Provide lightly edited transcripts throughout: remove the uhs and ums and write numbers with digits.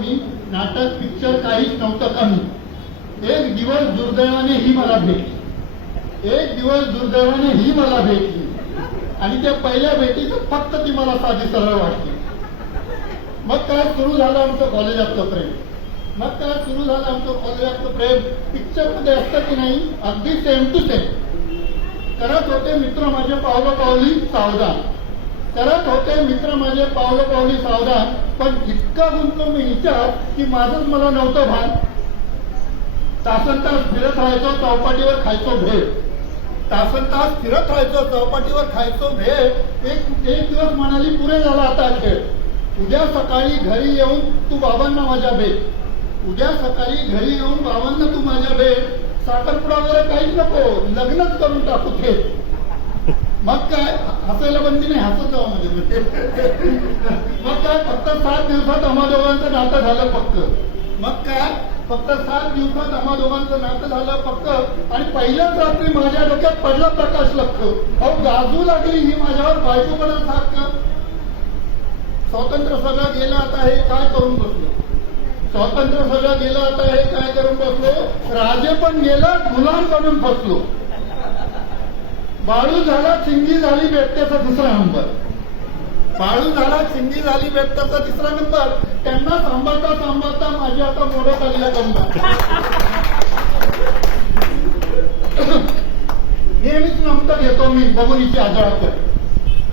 मी नाटक पिक्चर काहीच नव्हतं कमी. एक दिवस दुर्दैवाने ही मला भेटली. एक दिवस दुर्दैवाने ही मला भेटली आणि त्या पहिल्या भेटीतच फक्त ती मला साधी सरळ वाटली. मग काय सुरू झालं आमचं कॉलेजातलं प्रेम. मग काय सुरू झालं आमचं कॉलेजातलं प्रेम. पिक्चर मध्ये असतं की नाही अगदी सेम टू सेम. करत होते मित्र माझे पावलोपावली सावधान. करत होते मित्र माझे पावलोपावली सावधान. पण इतका गुंतलो मी हिच्यात की माझंच मला नव्हतं भान. तासनतास फिरत राहायचो चौपाटीवर खायचो भेळ. तासनतास फिरत राहायचो चौपाटीवर खायचो भेळ. एक दिवस म्हणाली पुरे झाला आता खेळ. उद्या सकाळी घरी येऊन तू बाबांना माझ्या भेट. उद्या सकाळी घरी येऊन बाबांना तू माझ्या भेट. साखरपुडा वगैरे काहीच नको लग्नच करून टाकू ते. मग काय हसायला बंदी नाही हसत जावं म्हणजे. मग काय फक्त 7 दिवसात आम्हा दोघांचं नातं झालं फक्त. मग काय फक्त 7 दिवसात आम्हा दोघांचं नातं झालं फक्त. आणि पहिल्याच रात्री माझ्या डोक्यात पडला प्रकाश लक्ष. अहो गाजू लागली ही माझ्यावर बायकोपणाचा हक्क. स्वातंत्र्य सगळं गेलं आता हे काय करून बसलो. स्वातंत्र्य सगळं गेलं आता हे काय करून बसलो. राजे पण गेला गुलाम बनून फसलो. बाळू झाला चिंगी झाली बेट्याचा दुसरा नंबर. बाळू झाला चिंगी झाली बेट्याचा तिसरा नंबर. त्यांना सांभाळता सांभाळता माझी आता मोडत आलेला गंमत. नेहमीच नमतं घेतो मी बघुनीची आदळापट.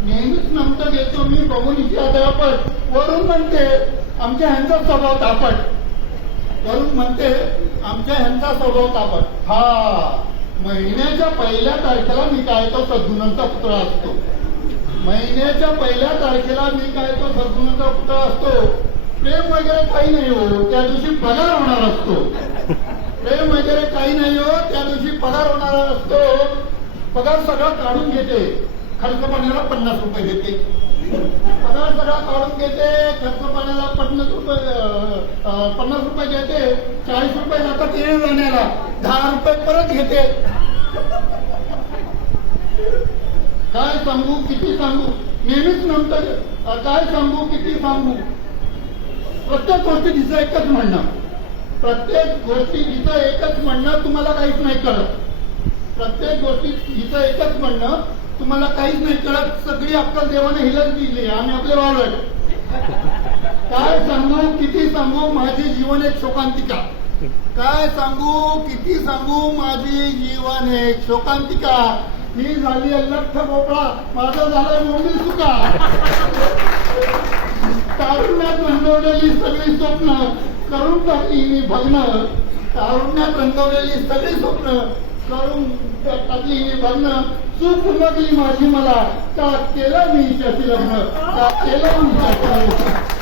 नेहमीच नमतं घेतो मी बघुनीची आदळापट. वरून म्हणते आमच्या ह्यांचा स्वभाव तापट. वरून म्हणते आमच्या ह्यांचा स्वभाव तापट. हा महिन्याच्या पहिल्या तारखेला मी काय तो सद्गुणांचा पुतळा असतो. महिन्याच्या पहिल्या तारखेला मी काय तो सद्गुणांचा पुतळा असतो. प्रेम वगैरे काही नाही हो त्या दिवशी पगार होणार असतो. प्रेम वगैरे काही नाही हो त्या दिवशी पगार होणार असतो. पगार सगळा काढून घेते. खर्च पाण्याला 50 रुपये देते. पगार सगळा काढून घेते. खर्च पाण्याला 50 रुपये देते. 40 रुपये जातात येण्या जाण्याला. 10 रुपये परत घेते. काय सांगू किती सांगू नेहमीच नंतर काय सांगू किती सांगू. प्रत्येक गोष्टी तिचं एकच म्हणणं. प्रत्येक गोष्टी तिचं एकच म्हणणं तुम्हाला काहीच नाही कळत. प्रत्येक गोष्टी तिचं एकच म्हणणं तुम्हाला काहीच नाही कळत. सगळी अक्कल देवाने हिलच दिली आम्ही आपले वावरट. काय सांगू किती सांगू माझी जीवन एक शोकांतिका. काय सांगू किती सांगू माझी जीवन एक शोकांतिका. ही झाली लठ्ठ भोपळा माझं झालं मोठी सुका. तारुण्यात रंगवलेली सगळी स्वप्न करून टाकली मी भग्न. तारुण्यात रंगवलेली सगळी स्वप्न करून टाकली मी भग्न. चूक उमगली माझी मला का केलं मी हिच्याशी लग्न. का केलं मी हिच्याशी लग्न.